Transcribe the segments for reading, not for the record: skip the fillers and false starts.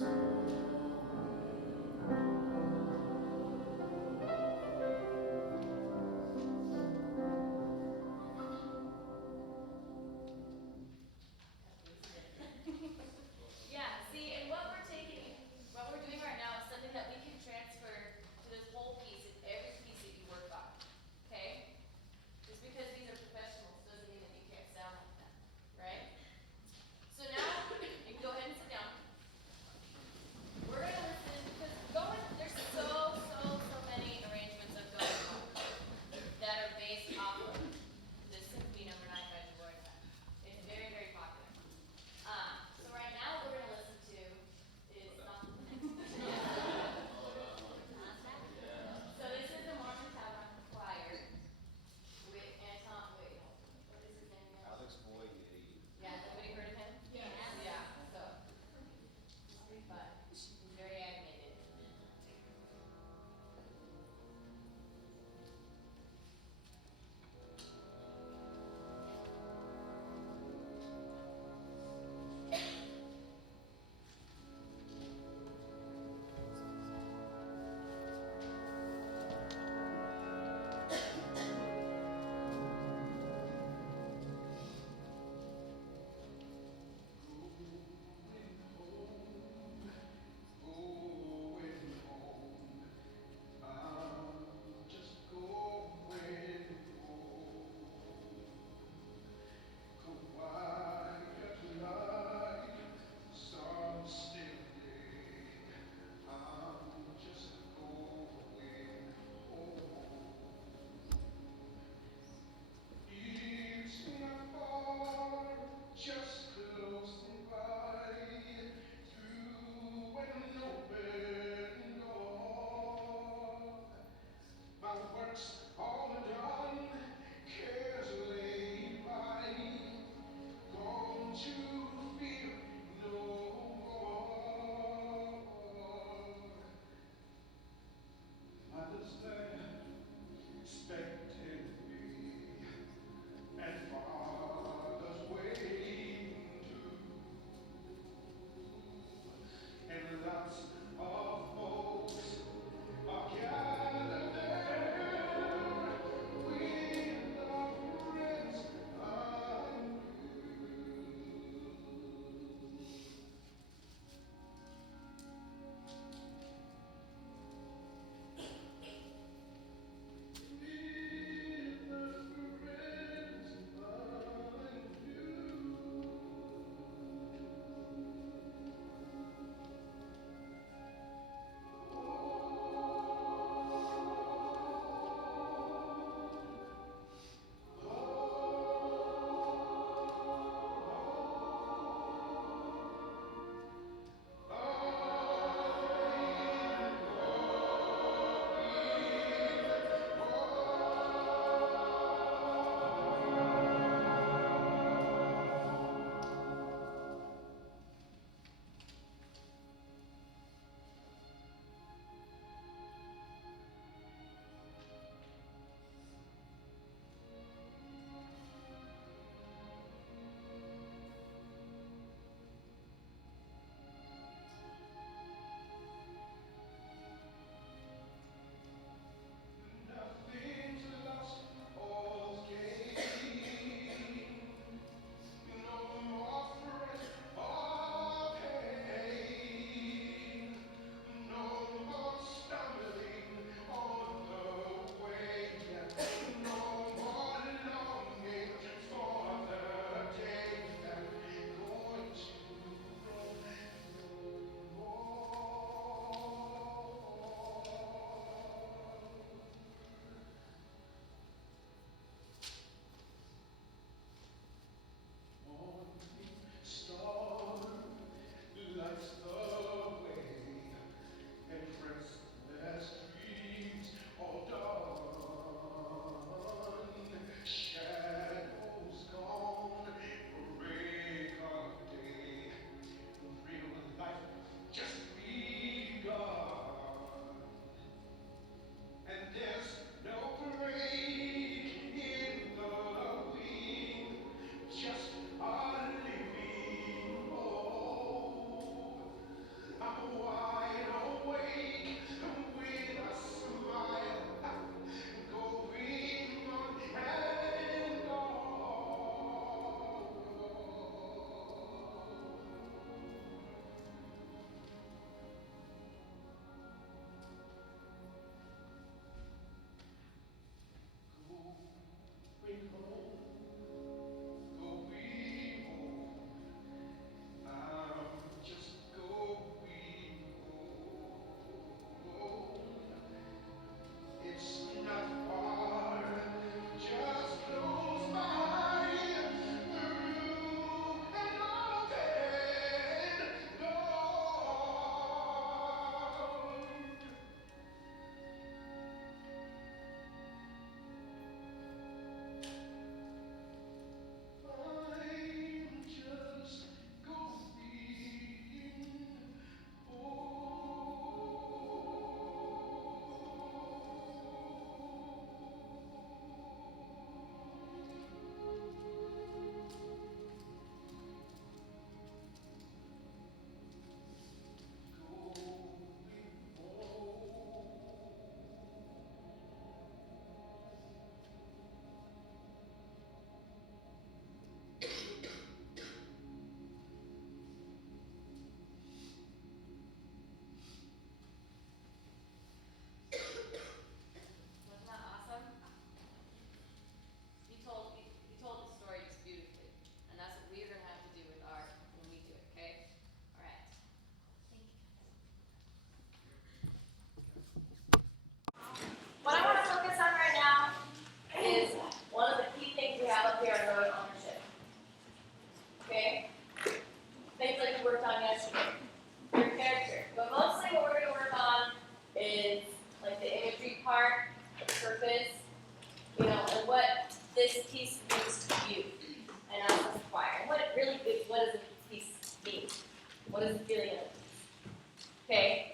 Yeah, see, and what we're doing right now is something that we can transfer to this whole piece, in every piece that you work on, okay? Just because these are professionals doesn't mean that you can't sound like them, right? So now, you can go ahead and sit down.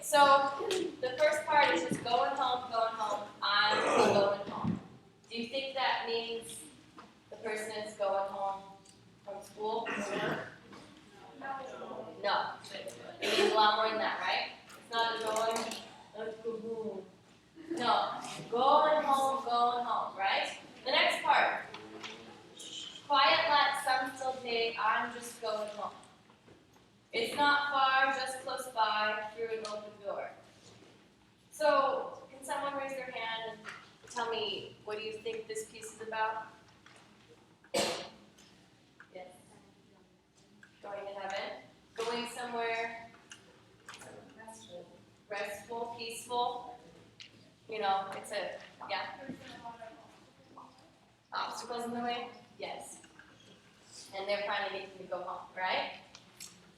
so the first part is just going home, I'm going home. Do you think that means the person is going home from school or work? No. It means a lot more than that, right? It's not going, let's go home. No, going home, right? The next part. Quiet let some still take, I'm just going home. It's not far, just close by, through an open door. So, can someone raise their hand and tell me, what do you think this piece is about? Yes. Going to heaven. Going somewhere restful, peaceful. You know, it's a, yeah. Obstacles in the way? Yes. And they're finally getting to go home, right?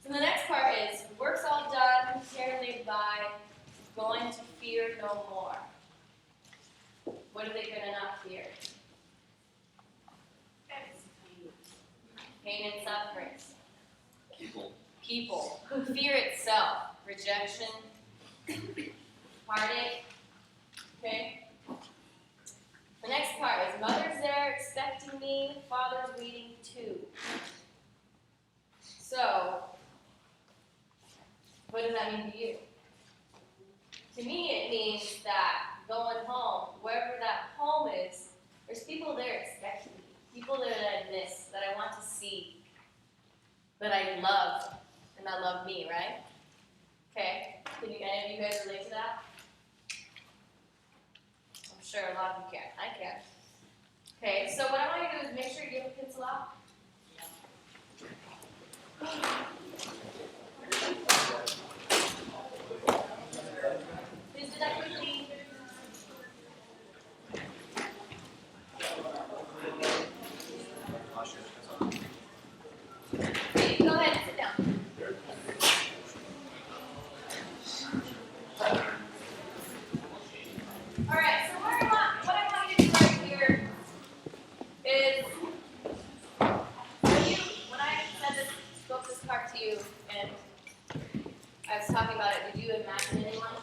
So the next part is, work's all done, care laid by, going to fear no more. What are they going to not fear? Pain and sufferings. People. Fear itself. Rejection. Heartache. Okay? The next part is, mother's there expecting me, father's waiting too. So, what does that mean to you? To me, it means that going home, wherever that home is, there's people there expecting me. People there that I miss, that I want to see, that I love, and that love me, right? Okay? Can any of you guys relate to that? I'm sure a lot of you can. I can. Okay, so what I want you to do is make sure you get the pencil out. Please do that quickly. Okay, go ahead and sit down. All right, so what I want you to do right here is, when I said this, spoke this part to you, and I was talking about it, did you imagine anyone?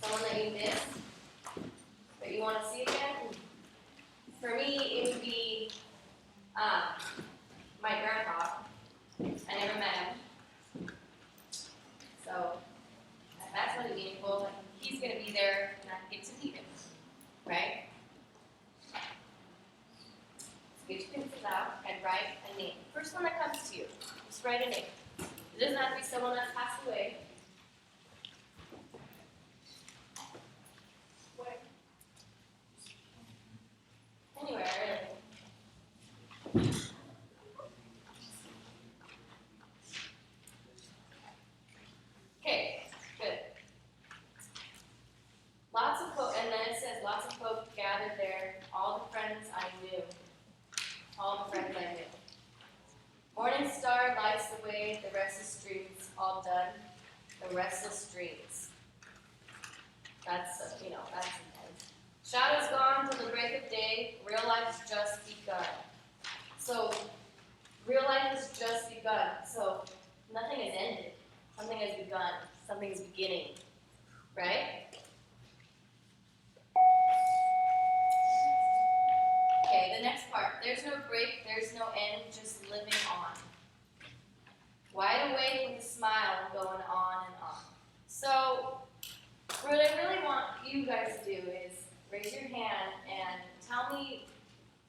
Someone that you miss? That you want to see again? For me, it would be my grandpa. I never met him. So that's really meaningful. Like, he's going to be there and I get to meet him. Right? So get your pencils out and write a name. First one that comes to you. Just write a name. It doesn't have to be someone that's passed away. Anywhere, really. Okay, good. Lots of folk, and then it says lots of folk gathered there, all the friends I knew. All the friends I knew. Morning star lights the way, the restless streets, all done. The restless streets. That's, that's intense. Shadows gone till the break of day, real life has just begun. So, real life has just begun. So, nothing has ended. Something has begun. Something is beginning. Right? Okay, the next part. There's no break, there's no end, just living on. Wide awake with a smile going on and on. So, what I really want you guys to do is raise your hand and tell me,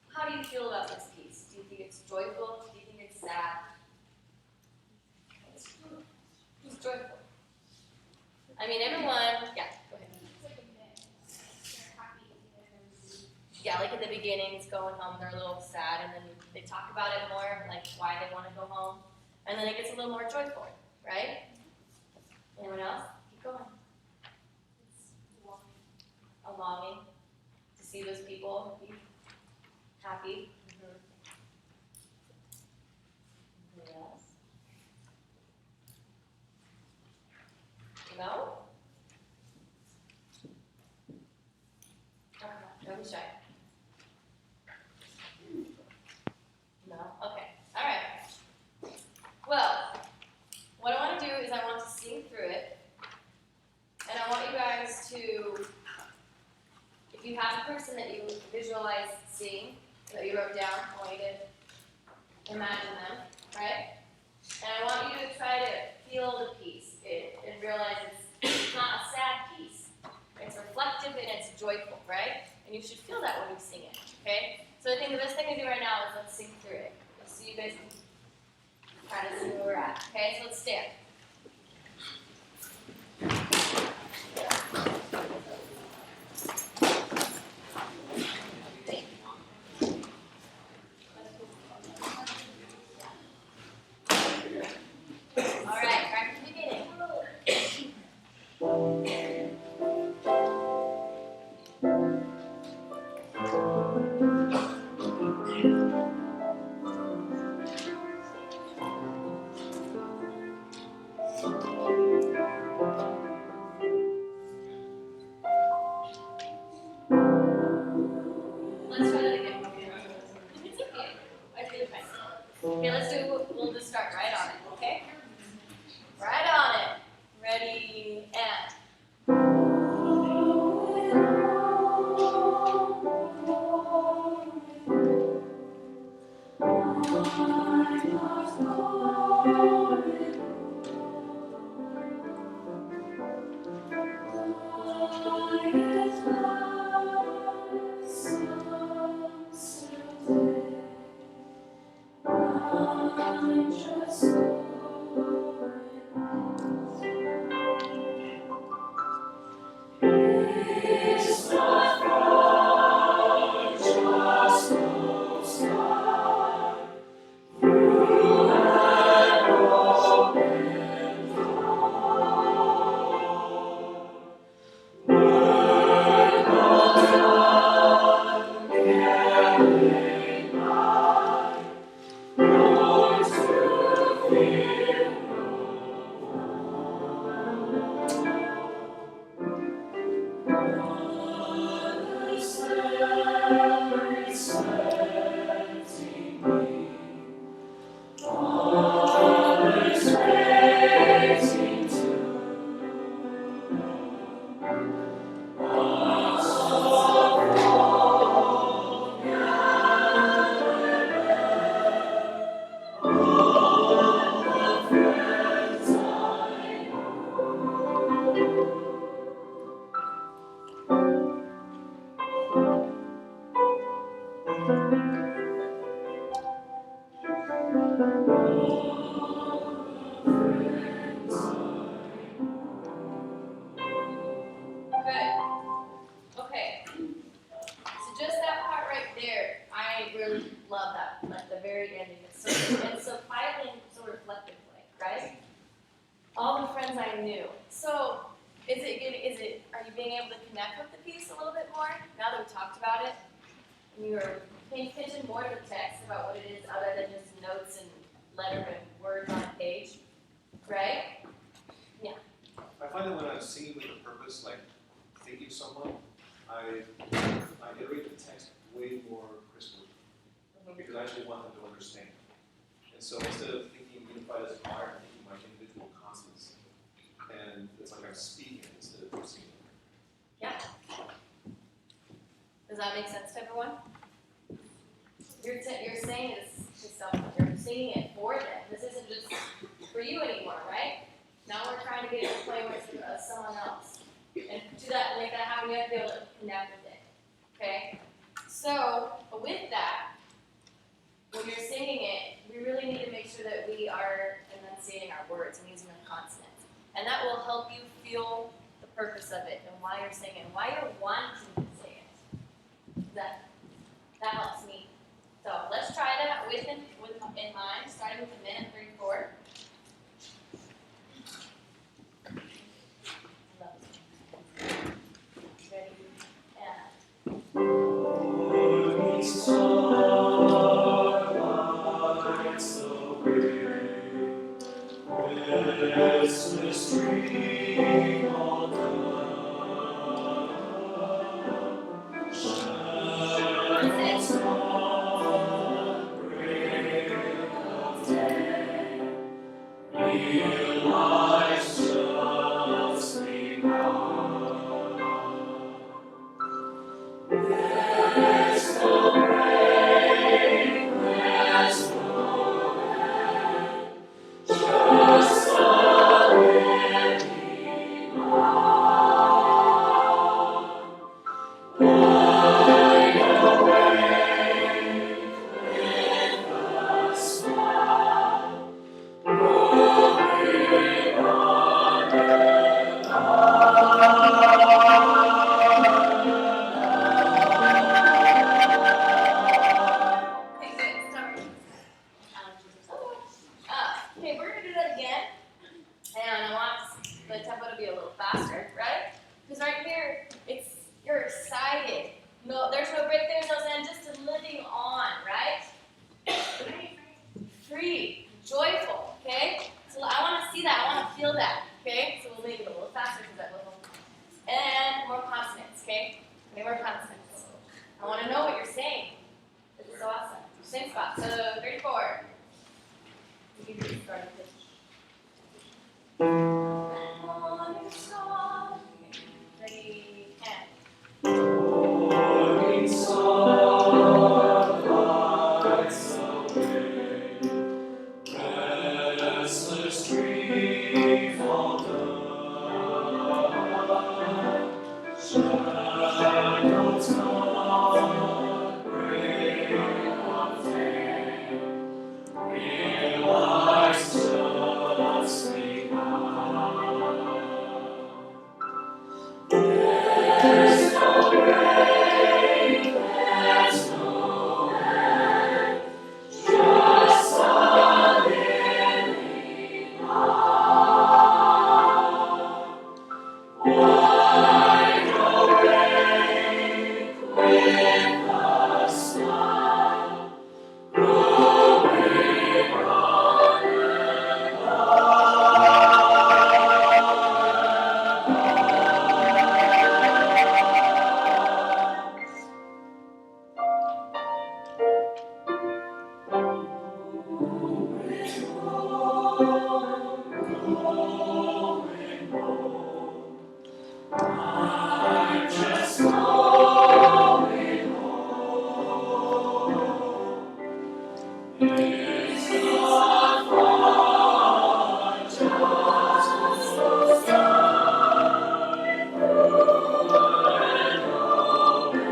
how do you feel about this piece? Do you think it's joyful? Do you think it's sad? It's joyful. I mean, everyone, yeah, go ahead. Yeah, like at the beginning, it's going home, they're a little sad, and then they talk about it more, like why they want to go home. And then it gets a little more joyful, right? Anyone else? Keep going. A longing to see those people be happy. Anyone else? No? Okay, don't be shy. No? Okay. All right. Well, what I want to do is I want to sing through it, you have a person that you visualize seeing, that you wrote down. I want you to imagine them, right? And I want you to try to feel the piece and realize it's not a sad piece. It's reflective and it's joyful, right? And you should feel that when you sing it, okay? So I think the best thing to do right now is let's sing through it. So you guys can try to see where we're at, okay? So let's stand. All right, back to the beginning. Let's try that again. It's okay. I feel fine. Okay, let's do it. We'll just start right on it, okay? Right on it. Ready, and. Are you being able to connect with the piece a little bit more now that we talked about it? And you are paying attention more to the text about what it is other than just notes and letter and words on a page, right? Yeah. I find that when I'm singing with a purpose, like thanking someone, I iterate the text way more crisply because I actually want them to understand. And so instead of thinking unified as a choir, I'm thinking my individual consonants. And it's like I'm speaking instead of singing. Yeah. Does that make sense to everyone? You're saying this to someone. You're singing it for them. This isn't just for you anymore, right? Now we're trying to get it to play with someone else. And to that, make that happen, we have to be able to connect with it. Okay? So, with that, when you're singing it, we really need to make sure that we are enunciating our words and using the consonants. And that will help you feel the purpose of it and why you're singing it, why you're wanting to say it. That helps me. So let's try that in mind, starting with the minute 34. Ready, Okay? Make more consonants. I want to know what you're saying. This is so awesome. Same spot. So 34. You can start a pitch. Morning song. Ready, and. Morning song lights away, restless dreams all done. Shadows not break of day, real lights just begun. There's no rain, there's no end, just a living heart. Wide awake with a smile, growing on and I'm just going home. It's not far, just a side through an open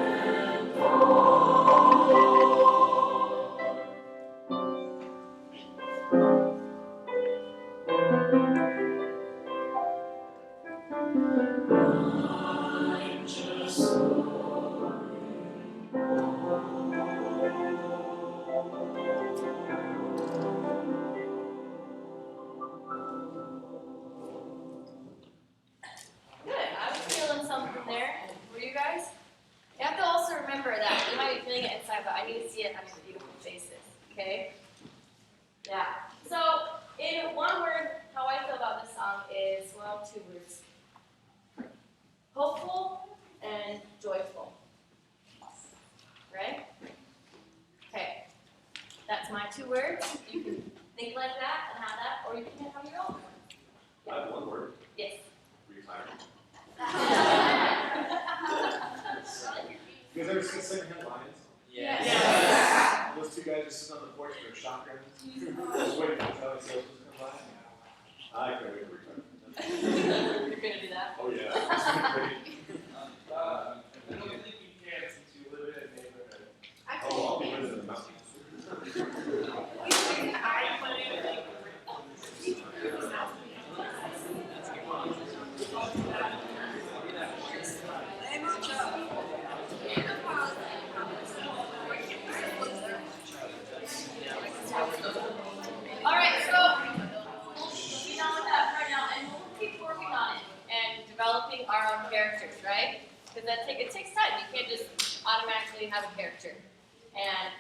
door. I'm just Good. I was feeling something there. Were you guys? You have to also remember that you might be feeling it inside, but I need to see it on your beautiful faces. Okay? Yeah. So, in one word, how I feel about this song is, well, 2 words. Hopeful and joyful. Right? Okay. That's my 2 words. You can think like that and have that, or you can have your own. I have one word, Yes. retirement. You guys ever seen Secondhand Lions? Yes. Those 2 guys just sitting on the porch with their shotguns, just waiting for the salesman to come by. I can't wait for retirement. You're gonna do that. Oh yeah, it's gonna be great. I don't think you can since you live in a neighborhood. Oh, I'll be living in the mountains. Alright, so we'll be done with that for now, and we'll keep working on it and developing our own characters, right? Because it takes time. You can't just automatically have a character. And